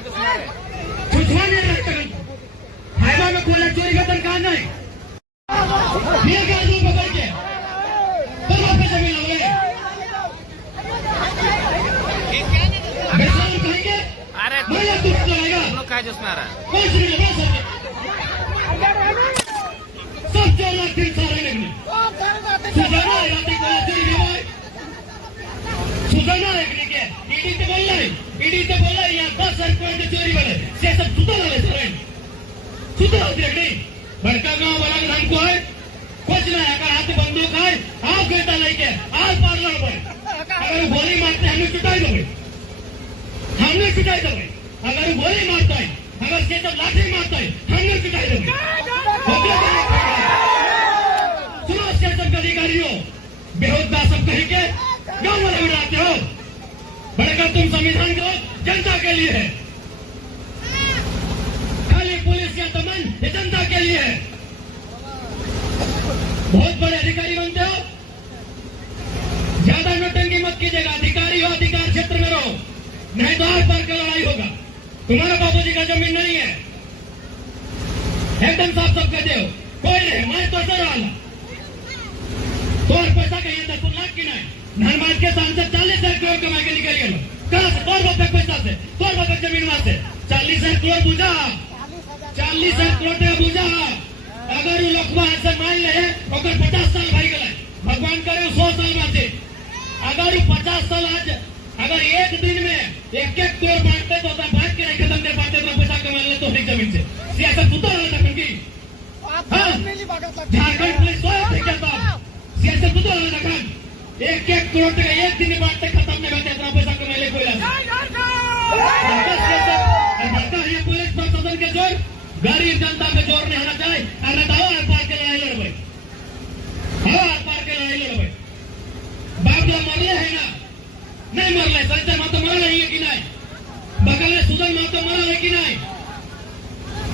कुछवा नहीं रखता हाईवा में कोयला चोरी का तन कहा नहीं ये क्या जो पकड़ के तो वापस जमीन लगे बेचारे कहेंगे अरे भैया तू चलाएगा लोग कहा जिसमें आ रहा है कुछ नहीं लगा सब चोर लाख 3 साल रहने सुजाना है राती कोयला चोरी हुआ है सुजाना है के ईडी तो बोल रहा है यहाँ 10 रुपये की चोरी वाले से सब सुधा वाले सर सुधा होती है नहीं बड़का गांव वाला हमको है कुछ नहीं अगर हाथ बंदूक है आप बेटा लेके आज पार्लर पर अगर गोली मारते हमने चुटाई दोगे अगर गोली मारता है अगर से जब लाठी मारता है हमने चुटाई दोगे सुनो स्टेशन के अधिकारियों बेहुदा सब कहेंगे गांव वाले उड़ाते हो बड़का तुम संविधान के जनता के लिए है खाली पुलिस या दमन ये जनता के लिए है बहुत बड़े अधिकारी बनते हो ज्यादा नौटंकी मत कीजिएगा अधिकारी हो अधिकार क्षेत्र में रहो नहीं तो आर पार का लड़ाई होगा तुम्हारा बाबूजी का जमीन नहीं है एकदम साफ साफ कहते हो कोई नहीं मैं तो सर वाला तो और पैसा कहिए 10 लाख की नहीं धनबाद के सांसद 40,000 करोड़ कमा के निकल गए कहां से तोर बाप पैसा से तोर बाप जमीन वहां से 40,000 करोड़ बुझा 40,000 करोड़ बुझा अगर लखवा ऐसे मान ले अगर 50 साल भाई गए भगवान करे 100 साल बांटे अगर 50 साल आज अगर एक दिन में एक करोड़ बांटते तो बांट के खत्म कर पाते तो पैसा कमा ले तो जमीन से सियासत सुता रहता क्योंकि झारखंड पुलिस सियासत सुता रहता एक करोड़ का एक दिन में बांटते खत्म नहीं होते इतना पैसा कमा ले कोई ये पुलिस प्रशासन के जोर गरीब जनता पे जोर नहीं होना चाहिए अरे दाओ आर पार के लड़ाई लड़ भाई हाँ आर पार के लड़ाई लड़ भाई बाप जो मरले है ना नहीं मरले संजय माँ तो मरा नहीं है कि नहीं बगल में सुधन माँ तो मरा है कि नहीं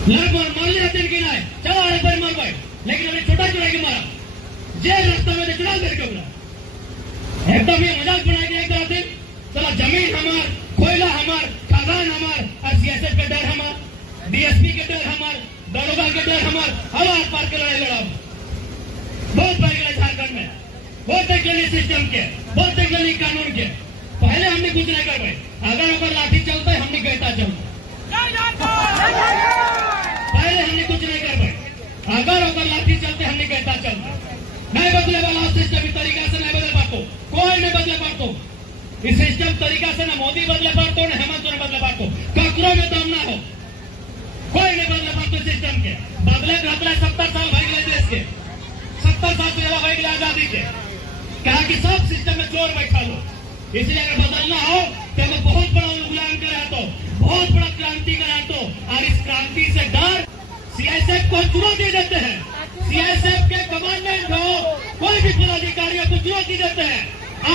लड़कोर मरले रहते कि नहीं चलो अरे पर मर भाई लेकिन हमें छोटा चुरा के मारा जेल रास्ता में चुनाव करके बोला एकदम ये मजाक बनाई दिया एक दिन चला जमीन हमार कोयला हमार खदान हमार और सीएसएफ के डर हमार डीएसपी के डर हमार दरोगा के डर हमार हवा पार के लड़ाई लड़ा बहुत बढ़ गया झारखंड में बहुत एक सिस्टम के बहुत एक कानून के पहले हमने कुछ नहीं कर पाए अगर लाठी चलता है हमने कहता चलता पहले हमने कुछ नहीं कर पाए अगर लाठी चलते हमने कहता चलता नहीं बदले वाला सिस्टम इस तरीका से नहीं बदल पातो कोई नहीं बदले पातो इस सिस्टम तरीका से ना मोदी बदले पातो ना हेमंत सोरेन बदले पातो ककरो में दम ना हो कोई नहीं बदले पातो सिस्टम के बदले 70 साल भाई गए देश के 70 साल पहले भाई गए आजादी के कहा कि सब सिस्टम में चोर बैठा लो इसलिए अगर बदलना हो तो हमें बहुत बड़ा उद्यान करा तो बहुत बड़ा क्रांति करा तो और इस क्रांति से डर सीएसएफ को चुनौती देते हैं सीएसएफ के कमांडेंट हो कोई भी पदाधिकारियों को चुनौती देते हैं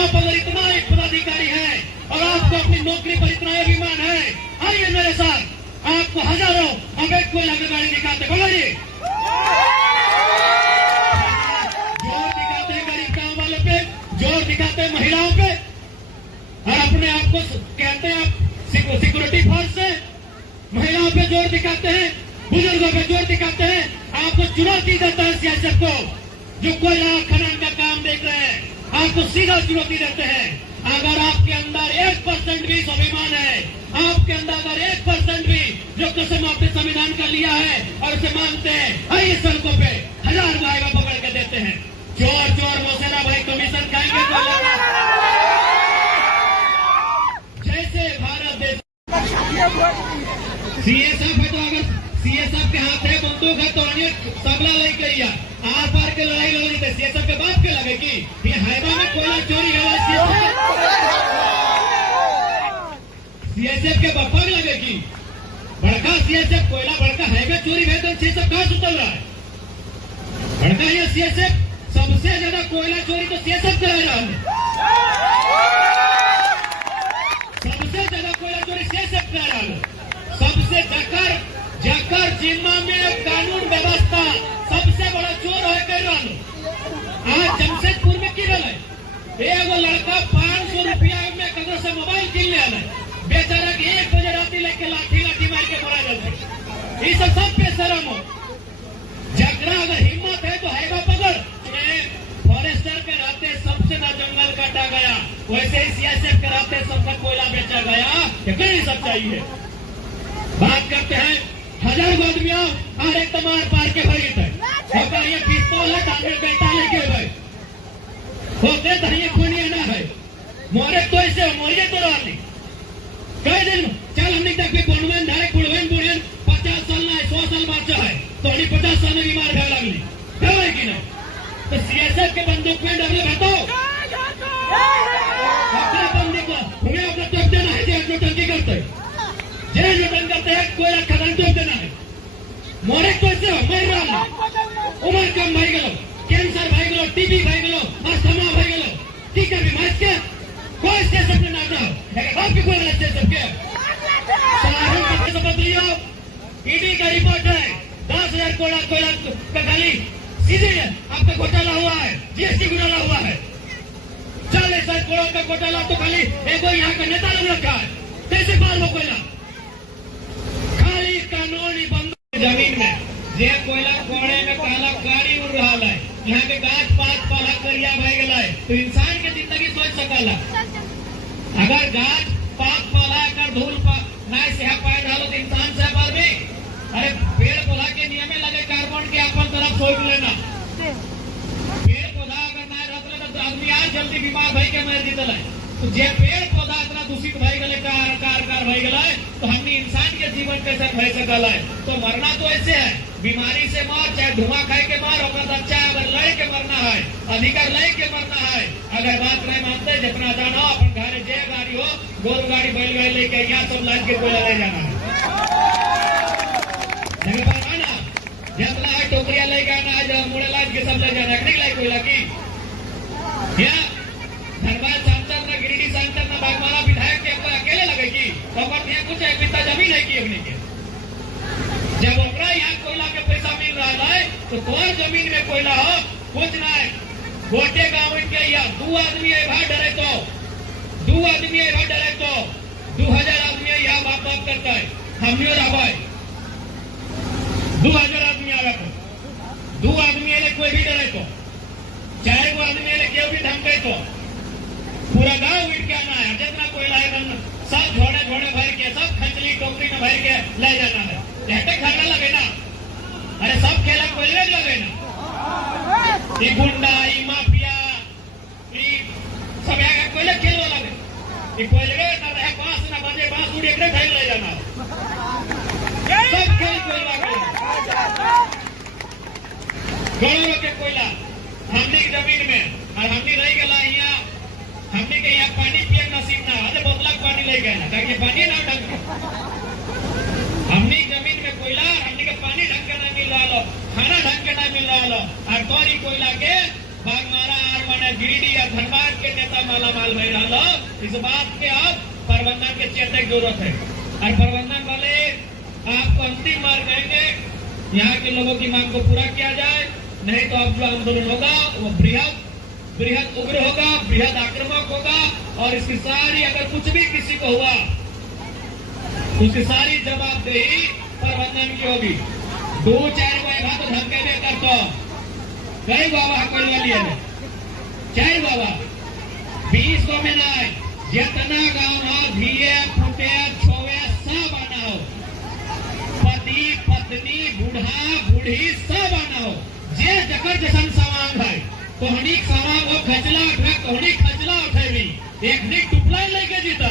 आप अगर इतना एक पदाधिकारी है और आपको अपनी नौकरी पर इतना अभिमान है आइए मेरे साथ आपको हजारों अवैध कोयला की गाड़ी निकालते बोलिए जोर दिखाते हैं गरीब गांव वालों पे जोर दिखाते हैं महिलाओं पे और अपने आप को कहते हैं आप सिक्योरिटी फोर्स से महिलाओं पे जोर दिखाते हैं बुजुर्गों पे जोर दिखाते हैं आपको चुनौती देता है सीएसएफ को जो कोयला खनन का काम देख रहे हैं आपको सीधा चुनौती देते हैं अगर आपके अंदर 1% भी स्वाभिमान है आपके अंदर अगर 1% भी जो कसम आपने संविधान का लिया है और उसे मानते हैं आइए सड़कों पे 1000 भाईगा पकड़ के देते हैं चोर चोर मोसेरा भाई कमीशन खाएंगे जैसे भारत देश सीएसएफ है तो अगर सीएसएफ के हाथ है बंदूक है तो अन्य सबला लई कही आर पार के लड़ाई लड़ रही सीएसएफ के बाप के लगे कि ये हाईवा में कोयला चोरी है सीएसएफ के बापा के लगे कि बड़का सीएसएफ कोयला बड़का हाईवे चोरी है तो सीएसएफ कहां सुतल रहा है बड़का ये सीएसएफ सबसे ज्यादा कोयला चोरी तो सीएसएफ कर रहा है सबसे ज्यादा कोयला चोरी सीएसएफ कर रहा है सबसे जाकर जिम्मा में कानून व्यवस्था सबसे बड़ा चोर है कर रहा आज जमशेदपुर में की गल है एगो लड़का 500 रुपया में कदर से मोबाइल किन ले बेचारा 1 बजे रात लेके लाठी ये सब बेशरम हो। जगरा अगर हिम्मत है तो हैगा पकड़। फॉरेस्टर के रहते सबसे ना जंगल काटा गया, वैसे ही सीएसएफ के रहते सबका कोयला बेचा गया। कहीं सच्चाई है। बात करते हैं 1000 आदमी आओ और एक तमार पार के भरी थे और ये पिस्तौल है तांगे बेटा लेके भाई होते धनिया खोनिया ना है मोरे तो ऐसे मोरिए तो रानी कई दिन चल हमने तक भी बोनवन डायरेक्ट बुढ़वन बुढ़न 50 साल ना 100 साल बच्चा है तो अभी 50 साल में बीमार भय लगली है कि नहीं? तो सीएसएफ के बंदूक में डरले बताओ अपने बंदी को हमें अपना टोक देना है जो टंकी करते जे रिटर्न करते हैं कोई खदान टोक देना है मोरे तो ऐसे मर रहा उम्र कम भाई गलो कैंसर भाई गलो टीबी भाई गलो अस्थमा भाई गलो ठीक है बीमार के कोई स्टेशन पे ना जाओ लेकिन बाप की कोई स्टेशन पे साहब के शपथ लियो। ईडी का रिपोर्ट है 10,000 कोयला का खाली सीधे आपका घोटाला हुआ है, जीएसटी घोटाला हुआ है। 40,000 करोड़ का घोटाला तो खाली एक यहाँ का नेता लोग रखा है। कैसे पार हो कोयला खाली कानूनी बंद जमीन में जे कोयला कोड़े में काला कारी उड़ रहा है। यहाँ के गाछ पात पौधा करिया भय गया है तो इंसान के जिंदगी सोच सकला। अगर गाछ पात पौधा कर धूल नहीं सह पाए डालो तो इंसान सह पार भी। अरे पेड़ पौधा के नियम लगे कार्बन के अपन तरफ सोच लेना। पेड़ पौधा अगर नहीं रहते तो आदमी आज जल्दी बीमार भई के मर जीतल है। तो जे पेड़ पौधा इतना दूषित भई गए कार भई गए तो हमने इंसान के जीवन कैसे भय सकल है। तो मरना तो ऐसे है बीमारी से मर चाहे धुआं खाए के मर होगा बच्चा अगर लड़ के मरना है अधिकार लड़ के मरना है। अगर बात नहीं मानते जितना जाना अपन घर जे गाड़ी हो गोरू गाड़ी बैल गाड़ी लेके यहाँ सब लाद के कोयला ले जाना है जितना है टोकरिया ले जाना है मुड़े लाद के सब ले जाना है नहीं कोयला की क्या धनबाद सांसद ना गिरिडीह सांसद ना बागमारा विधायक के अकेले लगेगी तो कुछ है पिता जमीन है की अपने के जब ओकरा यहाँ कोयला के पैसा मिल रहा है तो तोर जमीन में कोयला हो कुछ ना है। गोटे गाँव के यहाँ 2 आदमी भाग डरे तो 2 आदमी भाग डरे तो 2000 आदमी यहाँ बाप बाप करता है हम भाई 2000 आदमी आवे तो 2 आदमी कोई भी डरे तो 4 गो आदमी क्यों भी धमके तो पूरा गाँव उठ के आना है। जितना कोयला है सब झोड़े भर के सब खंचली टोकरी में भर के ले जाना है। कहते खाना लगे ना अरे सब खेला कोयले लगे ना ये गुंडा ये माफिया ये सब यहाँ कोयले खेलो लगे ये कोयले ना रहे बांस ना बजे बांस उड़ी एक ढाई ले जाना सब खेल कोयला करोड़ों के कोयला हमने की जमीन में और हमने रह गया यहाँ हमने के यहाँ पानी पिए नसीब ना अरे बोतला पानी ले गए ताकि पानी ना ढंग हमने जमीन में कोयला हमने के पानी ढंग के नहीं मिल रहा खाना ढंग के नहीं मिल रहा और तोरी कोयला के बागमारा और माने गिरिडीह या धनबाद के नेता माला माल भय रहा। इस बात के अब प्रबंधन के चेतने की जरूरत है और प्रबंधन वाले आपको अंतिम मार्ग देंगे यहाँ के लोगों की मांग को पूरा किया जाए नहीं तो अब जो आंदोलन होगा वो बृहद उग्र होगा बृहद आक्रामक होगा और इसकी सारी अगर कुछ भी किसी को हुआ उसकी सारी जवाबदेही प्रबंधन की होगी। 2-4 गो तो धमके दे कर तो कई बाबा कोयला लिए 4 बाबा 20 गो में ना जितना गाँव हो धिये फूटे छोवे सब आना हो पति पत्नी बूढ़ा बूढ़ी सब आना हो जे जकर जैसन समांग है कोहनी समांग हो खचला उठे कोहनी खचला उठे भी एक निक टुपला लेके जीता